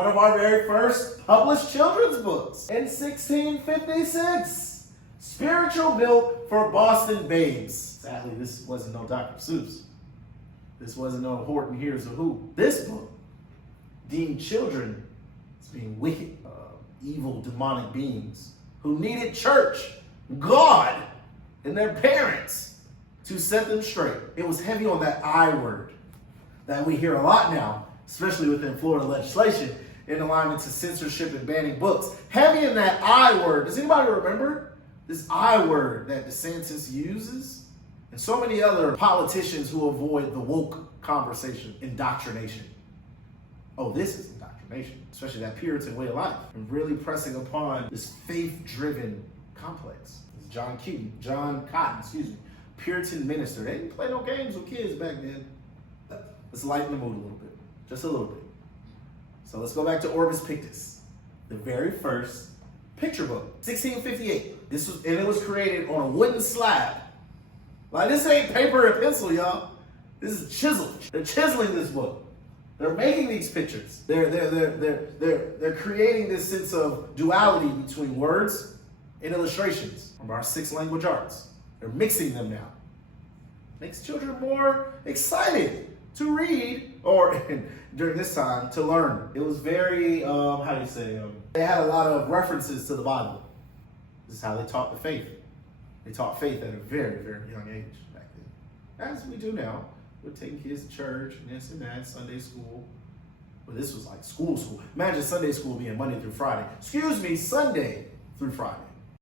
one of our very first published children's books in 1656. Spiritual Milk for Boston Babes. Sadly, this wasn't no Dr. Seuss. This wasn't no Horton Hears a Who. This book deemed children as being wicked, evil, demonic beings who needed church, God, and their parents to set them straight. It was heavy on that I word that we hear a lot now, especially within Florida legislation, in alignment to censorship and banning books. Heavy in that I word. Does anybody remember this I word that DeSantis uses? And so many other politicians who avoid the woke conversation. Indoctrination. Oh, this is indoctrination, especially that Puritan way of life, and really pressing upon this faith-driven complex. It's John Cotton, Puritan minister. They didn't play no games with kids back then. Let's lighten the mood a little bit, just a little bit. So let's go back to Orbis Pictus, the very first picture book, 1658. It was created on a wooden slab. Like, this ain't paper and pencil, y'all. This is chiseled. They're chiseling this book. They're making these pictures. They're creating this sense of duality between words and illustrations from our 6 language arts. They're mixing them now. Makes children more excited to read, or during this time, to learn. It was very, they had a lot of references to the Bible. This is how they taught the faith. They taught faith at a very, very young age back then. As we do now. We're taking kids to church and this and that, Sunday school. But this was like school. Imagine Sunday school being Monday through Friday. Sunday through Friday.